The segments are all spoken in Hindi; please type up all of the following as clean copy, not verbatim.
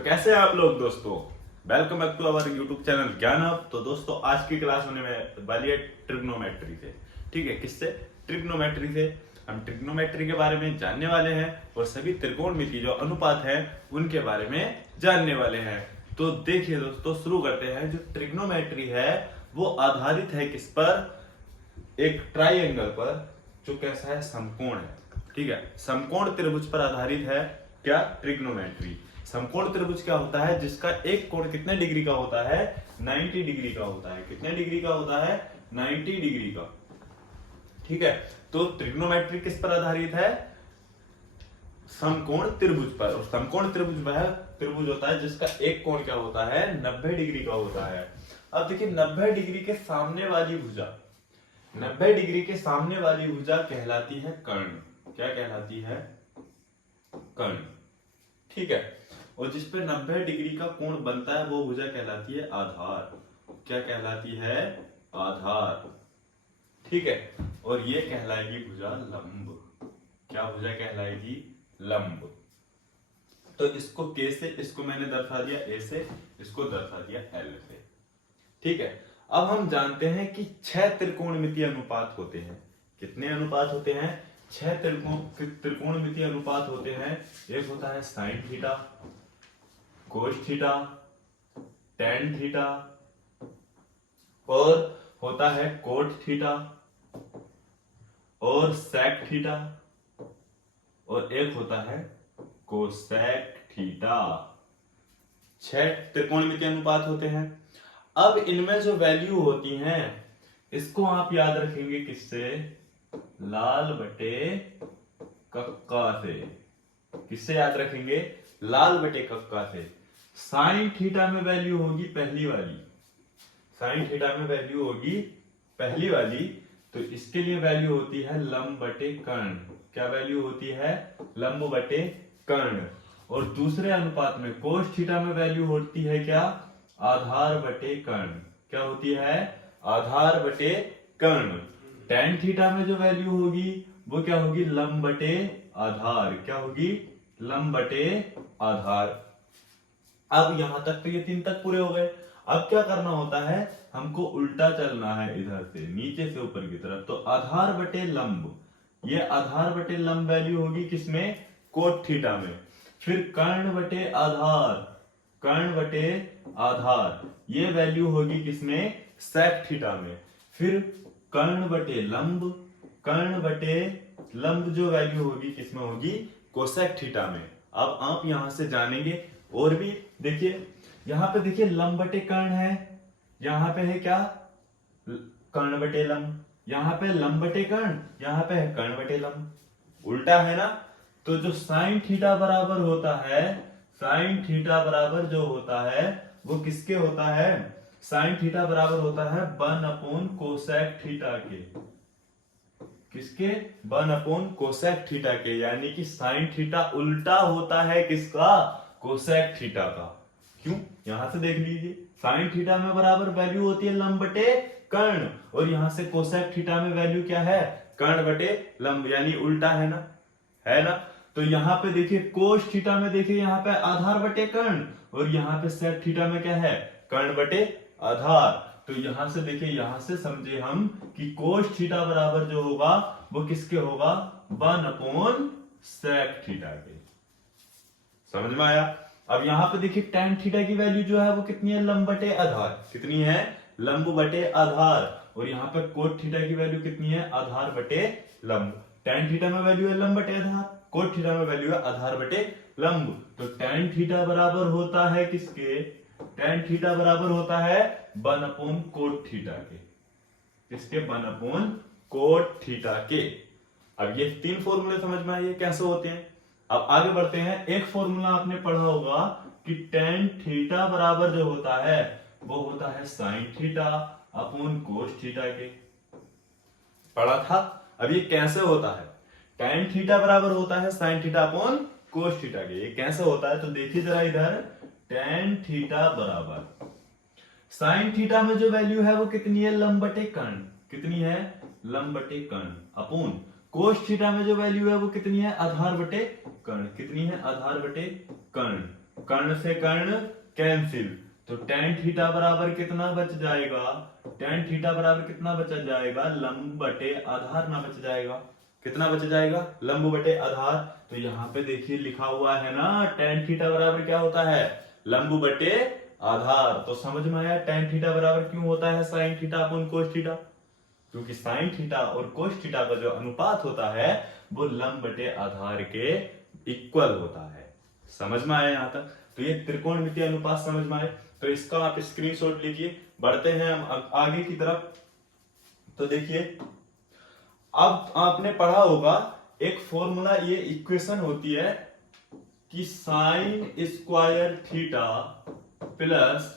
तो कैसे हैं आप लोग दोस्तों। Welcome back to our YouTube channel Gyan up. तो दोस्तों आज की क्लास होने में वाली है ट्रिग्नोमेट्री से। ठीक है, किससे? ट्रिग्नोमेट्री से। हम ट्रिग्नोमेट्री के बारे में जानने वाले हैं और सभी त्रिकोणमिति जो अनुपात है उनके बारे में जानने वाले हैं। तो देखिए दोस्तों, शुरू करते हैं। जो ट्रिग्नोमेट्री है वो आधारित है किस पर? एक ट्राइएंगल पर जो कैसा है, समकोण है। ठीक है, समकोण त्रिभुज पर आधारित है क्या? ट्रिग्नोमेट्री। समकोण त्रिभुज क्या होता है? जिसका एक कोण कितने डिग्री का होता है? 90 डिग्री का होता है। कितने डिग्री का होता है? 90 डिग्री का। ठीक है, तो ट्रिग्नोमेट्री किस पर आधारित है? समकोण त्रिभुज पर। और समकोण त्रिभुज वह त्रिभुज होता है जिसका एक कोण क्या होता है? 90 डिग्री का होता है। अब देखिए, 90 डिग्री के सामने वाली भुजा, 90 डिग्री के सामने वाली भुजा कहलाती है कर्ण। क्या कहलाती है? कर्ण। ठीक है, और जिस पे 90 डिग्री का कोण बनता है वो भुजा कहलाती है आधार। क्या कहलाती है? आधार। ठीक है, और ये कहलाएगी भुजा लंब। क्या भुजा कहलाएगी? लंब। तो इसको के से, इसको मैंने दर्शा दिया ए से, इसको दर्शा दिया एल से। ठीक है, अब हम जानते हैं कि 6 त्रिकोणमितीय अनुपात होते हैं। कितने अनुपात होते हैं? 6 त्रिकोणमितीय अनुपात होते हैं। एक होता है sine theta, cos theta, tan theta, और होता है कोट थीटा और सेक थीटा, और एक होता है कोसेक थीटा। 6 त्रिकोणमितीय अनुपात होते हैं। अब इनमें जो वैल्यू होती हैं इसको आप याद रखेंगे किससे? लाल बटे कक्का से। किससे याद रखेंगे? लाल बटे कक्का से। साइन थीटा में वैल्यू होगी पहली वाली, साइन थीटा में वैल्यू होगी पहली वाली, तो इसके लिए वैल्यू होती है लंब बटे कर्ण। क्या वैल्यू होती है? लंब बटे कर्ण। और दूसरे अनुपात में कोस थीटा में वैल्यू होती है क्या? आधार बटे कर्ण। क्या होती है? आधार बटे कर्ण। टेन थीटा में जो वैल्यू होगी वो क्या होगी? लंब बटे आधार। क्या होगी? लंब बटे आधार। अब यहां तक तो ये 3 तक पूरे हो गए। अब क्या करना होता है? हमको उल्टा चलना है, इधर से नीचे से ऊपर की तरफ। तो आधार बटे लंब, ये आधार बटे लंब वैल्यू होगी किसमें? कोट थीटा में। फिर कर्ण बटे आधार, कर्ण बटे आधार, ये वैल्यू होगी किसमें? सेक थीटा में। फिर कर्ण बटे लंब, कर्ण बटे लंब जो वैल्यू होगी किसमें होगी? कोसेक थीटा में। अब आप यहां से जानेंगे और भी। देखिए यहां पे, देखिए लंब बटे कर्ण है, यहां पे है क्या? कर्ण बटे लंब। यहां पे लंब बटे कर्ण, यहां पे है कर्ण बटे लंब। उल्टा है ना? तो जो साइन थीटा बराबर होता है, साइन थीटा बराबर जो होता है वो किसके होता है? साइन थीटा बराबर होता है 1 अपॉन कोसेक थीटा के। किसके? 1 अपॉन कोसेक थीटा के। यानी कि साइन थीटा उल्टा होता है किसका? कोसेक थीटा का। क्यों? यहां से देख लीजिए, साइन थीटा में बराबर वैल्यू होती है लंब बटे कर्ण, और यहां से कोसेक थीटा में वैल्यू क्या है? कर्ण बटे लंब, यानी उल्टा है ना? है ना? तो यहां पे देखिए कोस थीटा में, देखिए यहां पे आधार बटे कर्ण, और यहां पे सेक थीटा में क्या है? कर्ण बटे आधार। तो यहां से देखिए, यहां से समझे हम कि कोस थीटा बराबर जो होगा वो किसके होगा? 1 अपॉन सेक थीटा के। समझ में आया? अब यहां पे देखिए टेन थीटा की वैल्यू जो है वो कितनी है? लंब बटे आधार। कितनी है? लंब बटे आधार। और यहाँ पे कोट थीटा की वैल्यू कितनी है? आधार बटे लंब। टेन थीटा में वैल्यू है लंब बटे आधार, कोट थीटा में वैल्यू है आधार बटे लंब। तो टेन थीटा बराबर होता है किसके? टेन थीटा बराबर होता है 1 अपॉन कोट थीटा के। किसके? 1 अपॉन कोट थीटा के। अब ये 3 फॉर्मूले समझ में आइए कैसे होते हैं। अब आगे बढ़ते हैं। एक फॉर्मूला आपने पढ़ा होगा कि टेन थीटा बराबर जो होता है वो होता है sine theta upon cos theta के। पढ़ा था। अब ये कैसे होता है? टेन थीटा बराबर होता है sine theta upon cos theta के। ये कैसे होता है? तो देखिए जरा इधर, टेन थीटा बराबर साइन थीटा में जो वैल्यू है वो कितनी है? लंब बटे कर्ण। कितनी है? लंब बटे कर्ण अपॉन कोस थीटा में जो वैल्यू है वो कितनी है? आधार बटे कर्ण। कितनी है? आधार बटे कर्ण। कर्ण से कर्ण कैंसिल, तो tan थीटा बराबर कितना बच जाएगा, tan थीटा बराबर कितना बचा जाएगा, लंब बटे आधार ना बच जाएगा, कितना बच जाएगा, लंब बटे आधार। तो यहाँ पे देखिए लिखा हुआ है ना tan थीटा बराबर क्या होता है, लंब बटे आधार। तो समझ में आया tan थीटा बराबर क्यों होता है sin थीटा अपन cos थीटा, क्योंकि sin थीटा और cos थीटा का जो अनुपात होता है वो लंब बटे आधार के इक्वल होता है। समझ में आया यहां तक। तो ये त्रिकोणमितीय अनुपात समझ में आए, तो इसका आप स्क्रीनशॉट लीजिए। बढ़ते हैं हम आगे की तरफ। तो देखिए अब आपने पढ़ा होगा एक फॉर्मूला, ये इक्वेशन होती है कि sine square theta plus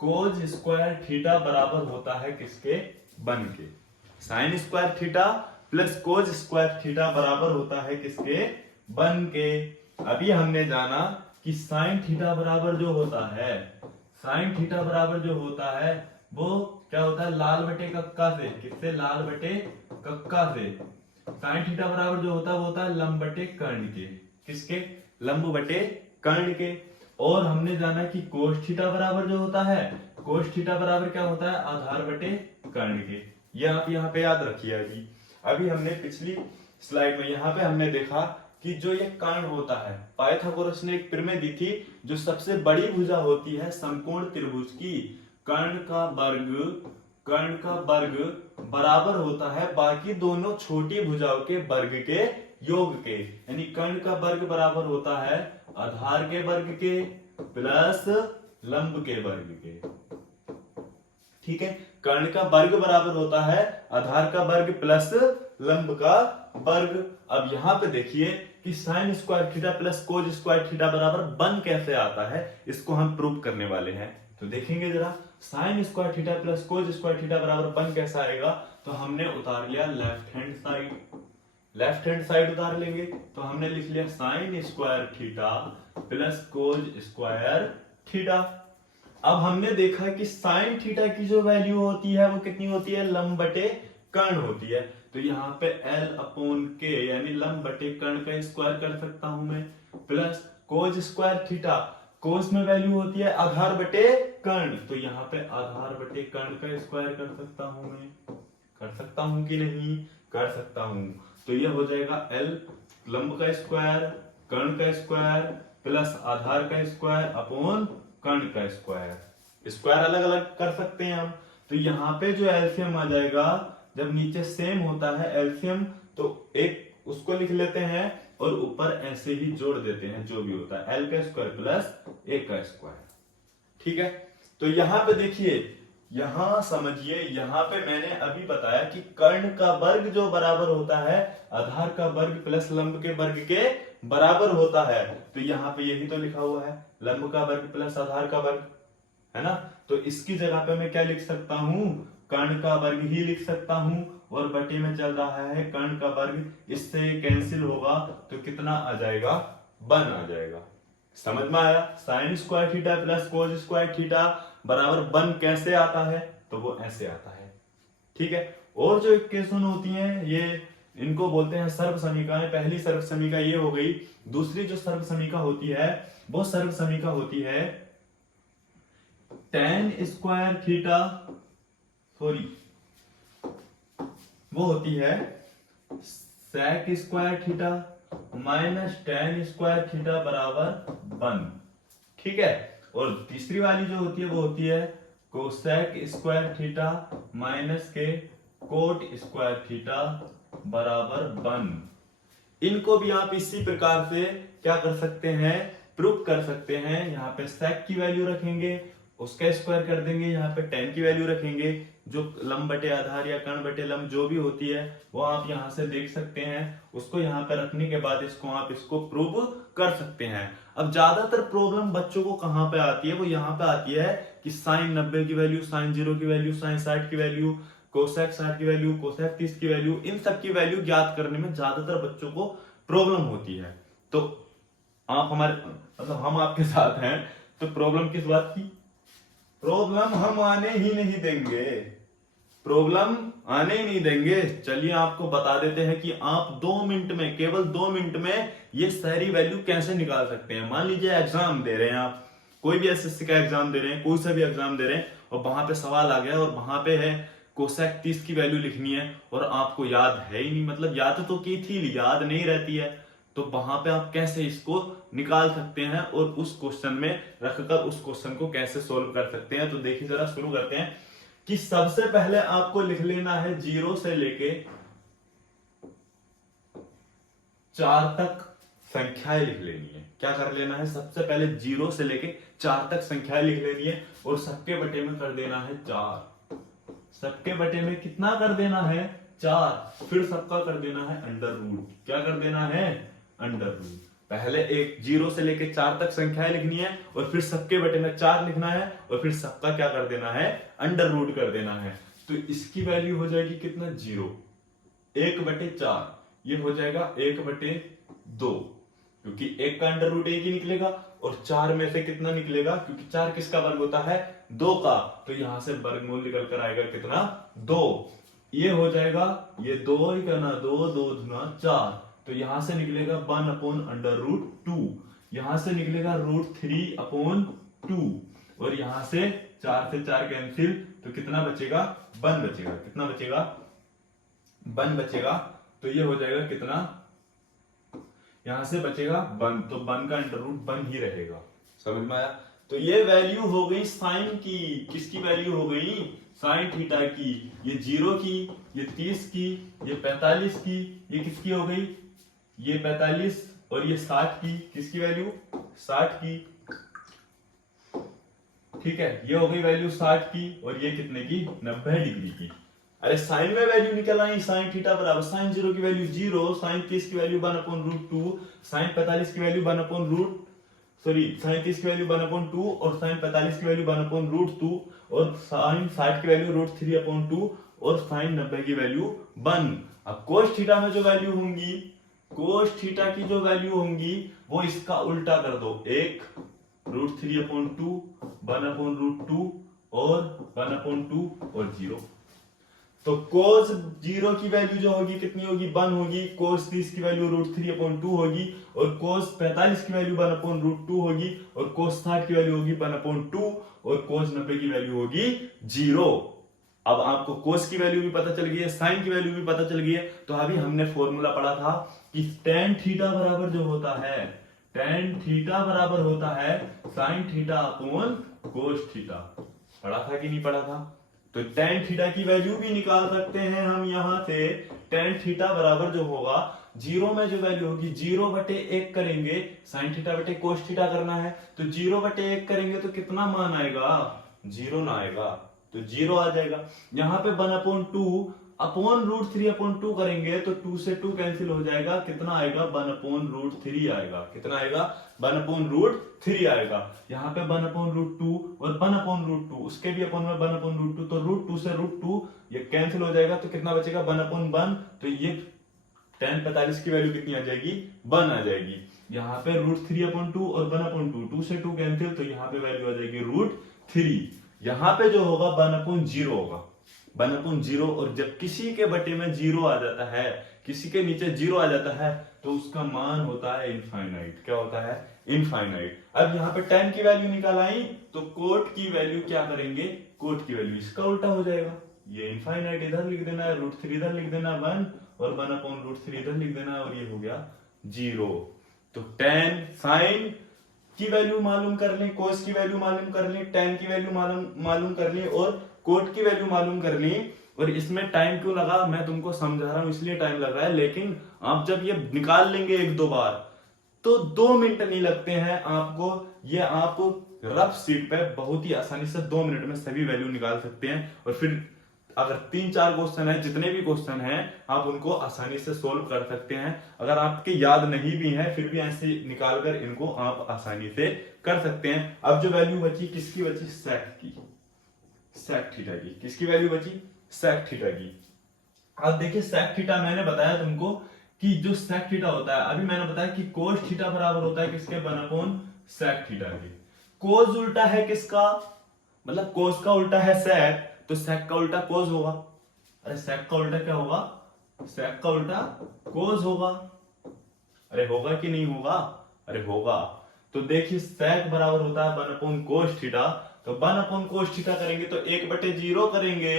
cos square theta बराबर होता है किसके, बन के। Sine square theta plus cos square theta बराबर होता है किसके, बन के। अभी हमने जाना कि साइन थीटा बराबर जो होता है, साइन थीटा बराबर जो होता है वो क्या होता है, लाल बटे कक्का से, किससे, लाल बटे कक्का से। साइन थीटा बराबर जो होता है वो होता है लंब बटे कर्ण के, किसके, लंब बटे कर्ण के। और हमने जाना कि कोस थीटा बराबर जो होता है, कोस थीटा बराबर क्या होता है, आधार बटे कर्ण के। ये आप यहाँ पे याद रखिए। अभी हमने पिछली स्लाइड में यहाँ पे हमने देखा कि जो ये कर्ण होता है, पाइथागोरस ने एक प्रमेय दी थी, जो सबसे बड़ी भुजा होती है समकोण त्रिभुज की, कर्ण का वर्ग बराबर होता है बाकी दोनों छोटी भुजाओं के वर्ग के योग के। यानी कर्ण का वर्ग बराबर होता है आधार के वर्ग के प्लस लंब के वर्ग के। ठीक है, कर्ण का वर्ग बराबर होता है आधार का वर्ग प्लस लंब का वर्ग। अब यहां पे देखिए कि sine square theta plus cos square theta बराबर बन कैसे आता है, इसको हम प्रूव करने वाले हैं। तो देखेंगे जरा, sine square theta plus cos square theta बराबर बन कैसा आएगा। तो हमने उतार लिया लेफ्ट हैंड साइड उतार लेंगे, तो हमने लिख लिया sine square theta plus cos square theta. अब हमने देखा कि साइन थीटा की जो वैल्यू होती है वो कितनी होती है, लंब बटे कर्ण होती है। तो यहाँ पे L अपॉन के यानी लंब बटे कर्ण का स्क्वायर कर सकता हूं मैं, प्लस कोज स्क्वायर थीटा, कोस में वैल्यू होती है आधार बटे कर्ण, तो यहाँ पे आधार बटे कर्ण का स्क्वायर कर सकता हूं मैं, कर सकता हूं कि नहीं, कर सकता हूं। तो ये हो जाएगा L लंब का स्क्वायर, कर्ण का स्क्वायर प्लस आधार का स्क्वायर अपॉन कर्ण का स्क्वायर। स्क्वायर अलग अलग कर सकते हैं हम। तो यहाँ पे जो एलसीएम आ जाएगा, जब नीचे सेम होता है एलसीएम तो एक उसको लिख लेते हैं और ऊपर ऐसे ही जोड़ देते हैं, जो भी होता है एल का स्क्वायर प्लस ए का स्क्वायर। ठीक है, तो यहाँ पे देखिए, यहां समझिए, यहाँ पे मैंने अभी बताया कि कर्ण का वर्ग जो बराबर होता है आधार का वर्ग प्लस लंब के वर्ग के बराबर होता है। तो यहाँ पे यही तो लिखा हुआ है, लंब का वर्ग प्लस आधार का वर्ग, है ना। तो इसकी जगह पे मैं क्या लिख सकता हूं, कर्ण का वर्ग ही लिख सकता हूं, और बटे में चल रहा है कर्ण का वर्ग, इससे कैंसिल होगा तो कितना आ जाएगा, बन आ जाएगा। समझ में आया, sine square theta plus cos square theta बराबर बन कैसे आता है, तो वो ऐसे आता है। ठीक है, और जो इक्वेशन होती हैं ये इनको बोलते हैं सर्व समीकरण। पहली सर्व समीका ये हो गई। दूसरी जो सर्व समीका होती है वो सर्व समीका होती है tan स्क्वायर थीटा, सॉरी वो होती है sec square theta minus tan square theta बराबर 1। ठीक है, और तीसरी वाली जो होती है वो होती है कोसेक स्क्वायर थीटा माइनस के कोट स्क्वायर थीटा बराबर 1। इनको भी आप इसी प्रकार से क्या कर सकते हैं, प्रूफ कर सकते हैं। यहाँ पे sec की वैल्यू रखेंगे, उसका स्क्वायर कर देंगे, यहाँ पे tan की वैल्यू रखेंगे, जो लंब बटे आधार या कर्ण बटे लंब जो भी होती है वो आप यहाँ से देख सकते हैं। उसको यहाँ पे रखने के बाद इसको प्रूव कर सकते हैं। अब ज्यादातर प्रॉब्लम बच्चों को कहाँ पे आती है, वो यहाँ पे आती है कि साइन 90 की वैल्यू, साइन 0 की वैल्यू, साइन 60 की वैल्यू, कोसेक 60 की वैल्यू, कोसेक 30 की वैल्यू, इन सब की वैल्यू ज्ञात करने में ज्यादातर बच्चों को प्रॉब्लम होती है। तो आप हमारे मतलब हम आपके साथ हैं, तो प्रॉब्लम किस बात की, प्रॉब्लम हम आने ही नहीं देंगे। प्रॉब्लम आने ही नहीं देंगे। चलिए आपको बता देते हैं कि आप 2 मिनट में, केवल 2 मिनट में ये सारी वैल्यू कैसे निकाल सकते हैं। मान लीजिए एग्जाम दे रहे हैं आप, कोई भी एसएससी का एग्जाम दे रहे हैं, कोई सा भी एग्जाम दे रहे हैं, और वहां पे सवाल आ गया और वहां पे है कोसेक 30 की वैल्यू लिखनी है और आपको याद है ही नहीं, मतलब याद तो की थी, याद नहीं रहती है, तो वहां पे आप कैसे इसको निकाल सकते हैं और उस क्वेश्चन में रखकर उस क्वेश्चन को कैसे सोल्व कर सकते हैं। तो देखिए जरा शुरू करते हैं कि सबसे पहले आपको लिख लेना है 0 से लेके 4 तक संख्याएं लिख लेनी है। क्या कर लेना है, सबसे पहले 0 से लेके 4 तक संख्याएं लिख लेनी है और सबके बटे में कर देना है 4। सबके बटे में कितना कर देना है, 4। फिर सबका कर देना है अंडर रूट। क्या कर देना है, अंडर रूट। पहले एक 0 से लेके 4 तक संख्याएं लिखनी है और फिर सबके बटे में 4 लिखना है और फिर सबका क्या कर देना है, अंडर रूट कर देना है। तो इसकी वैल्यू हो जाएगी कितना, 0। 1/4 ये हो जाएगा 1/2, क्योंकि 1 का अंडर रूट 1 ही निकलेगा और 4 में से कितना निकलेगा, क्योंकि 4 किसका वर्ग होता है, 2 का, तो यहां से वर्गमूल निकल कर आएगा कितना, 2। ये हो जाएगा, ये 2 ही करना, 2 2 दूना 4, तो यहां से निकलेगा 1/√2। यहां से निकलेगा √3/2 और यहां से 4 से 4 कैंसिल, तो कितना बचेगा, 1 बचेगा। कितना बचेगा, 1 बचेगा। तो ये हो जाएगा कितना, यहां से बचेगा 1, तो 1 का अंडर रूट 1 ही रहेगा। समझ में आया। तो ये वैल्यू हो गई साइन की, किसकी वैल्यू हो गई, साइन थीटा की। ये 0 की, ये 30 की, ये 45 की, ये किसकी हो गई, ये 45 और ये 60 की, किसकी वैल्यू, 60 की। ठीक है, ये हो गई वैल्यू 60 की और ये कितने की, 90 डिग्री की। अरे साइन में वैल्यू निकल आई, साइन थीटा बराबर साइन 0 की वैल्यू 0, साइन 30 की वैल्यू 1/√2, साइन 45 की वैल्यू 1/√, सॉरी साइन 30 की वैल्यू 1/2 और साइन 45 की वैल्यू 1/√2 और साइन 60 की वैल्यू √3/2 और साइन 90 की वैल्यू 1। अब कोस थीटा में जो वैल्यू होंगी, कोस थीटा की जो वैल्यू होंगी वो इसका उल्टा कर दो, 1 √3/2, 1/√2 और 1/2 और 0। तो cos 0 की वैल्यू जो होगी कितनी होगी, 1 होगी। cos 30 की वैल्यू √3/2 होगी और cos 45 की वैल्यू 1/√2 होगी और cos 60 की वैल्यू होगी 1/2 और cos 90 की वैल्यू होगी 0। अब आपको cos की वैल्यू भी पता चल गई है, sin की वैल्यू भी पता चल गई है। तो अभी हमने फॉर्मूला पढ़ा था कि tan थीटा बराबर जो होता है, tan थीटा बराबर होता है sin theta upon cos theta. पढ़ा था कि नहीं पढ़ा था। तो tan थीटा की वैल्यू भी निकाल सकते हैं हम यहां से। tan थीटा बराबर जो होगा, 0 में जो वैल्यू होगी 0/1 करेंगे, sin थीटा बटे cos थीटा करना है, तो 0/1 करेंगे तो कितना मान आएगा, 0 ना आएगा, तो 0 आ जाएगा। यहाँ पे 1/2 अपॉन √3/2 करेंगे तो 2 से 2 कैंसिल हो जाएगा, कितना आएगा, 1/√3 आएगा। कितना आएगा, 1/√3 आएगा। यहाँ पे 1/√2 और 1/√2, उसके भी अपॉन में 1/√2, तो √2 से √2 ये कैंसिल हो जाएगा, तो कितना बचेगा, 1/1। तो ये tan 45 की वैल्यू कितनी आ जाएगी, 1 आ जाएगी। यहाँ पे √3/2 और 1/2, 2 से 2 कैंसिल, तो यहाँ पे वैल्यू आ जाएगी √3। यहाँ पे जो होगा 1/0 होगा, 1/0। और जब किसी के बटे में 0 आ जाता है, किसी के नीचे 0 आ जाता है, तो उसका मान होता है इनफाइनाइट। क्या होता है, इनफाइनाइट। अब यहाँ पे tan की वैल्यू निकाल आई, तो कोट की वैल्यू क्या करेंगे, कोट की वैल्यू इसका उल्टा हो जाएगा। ये इनफाइनाइट इधर लिख देना है, √3 इधर लिख देना, 1 और 1/√3 इधर लिख देना, और ये हो गया 0। तो tan sin की वैल्यू मालूम कर लें, cos की वैल्यू मालूम कर लें, tan की वैल्यू मालूम कर लें और कोट की वैल्यू मालूम कर ली। और इसमें टाइम क्यों लगा, मैं तुमको समझा रहा हूं इसलिए टाइम लग रहा है, लेकिन आप जब ये निकाल लेंगे 1-2 बार तो 2 मिनट नहीं लगते हैं आपको। ये आप रफ शीट पे बहुत ही आसानी से 2 मिनट में सभी वैल्यू निकाल सकते हैं। और फिर अगर 3-4 क्वेश्चन है, जितने भी क्वेश्चन हैं, आप उनको आसानी से सोल्व कर सकते हैं। अगर आपके याद नहीं भी है, फिर भी ऐसे निकाल कर इनको आप आसानी से कर सकते हैं। अब जो वैल्यू बची, किसकी बची, सेक की, सेक थीटा की। किसकी वैल्यू बची, सेक थीटा की। अब देखिए सेक थीटा मैंने बताया तुमको कि जो सेक थीटा होता है, अभी मैंने बताया कि कोस थीटा बराबर होता है किसके, 1/सेक थीटा के। कोस उल्टा है किसका, मतलब कोस का उल्टा है सेक, तो सेक का उल्टा कोस होगा। अरे sec का उल्टा क्या होगा? sec का उल्टा cos होगा। अरे होगा कि नहीं होगा? अरे होगा। तो देखिए sec बराबर होता है 1 अपॉन cos थीटा। तो 1 अपॉन cos थीटा करेंगे तो 1/0 करेंगे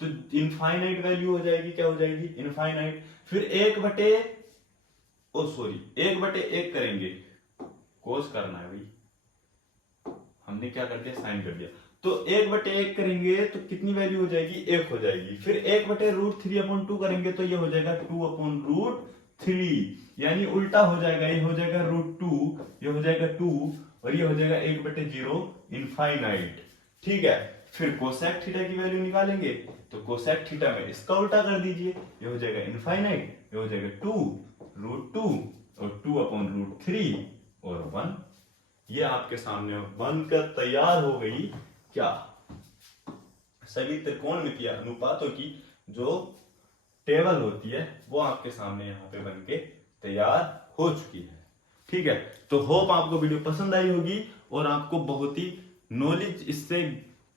तो इनफाइनाइट वैल्यू हो जाएगी। क्या हो जाएगी? इनफाइनाइट। फिर 1/1 करेंगे, cos करना है भाई, हमने क्या कर दिया? साइन कर दिया। तो 1/1 करेंगे तो कितनी वैल्यू हो जाएगी? 1 हो जाएगी। फिर 1/√3/2 करेंगे तो ये हो जाएगा 2/√3, यानी उल्टा हो जाएगा। ये हो जाएगा √2, ये हो जाएगा 2 और ये हो जाएगा 1/0 इनफाइनाइट। ठीक है। फिर कोसेक थीटा की वैल्यू निकालेंगे तो कोसेक थीटा में इसका उल्टा कर दीजिए, ये हो जाएगा इनफाइनाइट, ये हो जाएगा 2√2 और 2/√3 और 1। ये आपके सामने बनकर तैयार हो गई क्या? सभी त्रिकोणमितीय अनुपातों की जो टेबल होती है वो आपके सामने यहाँ पे बनके तैयार हो चुकी है। ठीक है। तो होप आपको वीडियो पसंद आई होगी और आपको बहुत ही नॉलेज इससे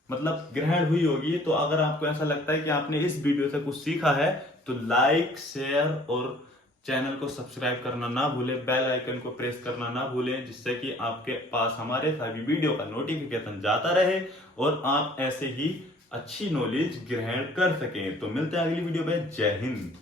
मतलब ग्रहण हुई होगी। तो अगर आपको ऐसा लगता है कि आपने इस वीडियो से कुछ सीखा है तो लाइक, शेयर और चैनल को सब्सक्राइब करना ना भूलें, बेल आइकन को प्रेस करना ना भूलें, जिससे कि आपके पास हमारे सभी वीडियो का नोटिफिकेशन जाता रहे और आप ऐसे ही अच्छी नॉलेज ग्रहण कर सकें। तो मिलते हैं अगली वीडियो में। जय हिंद।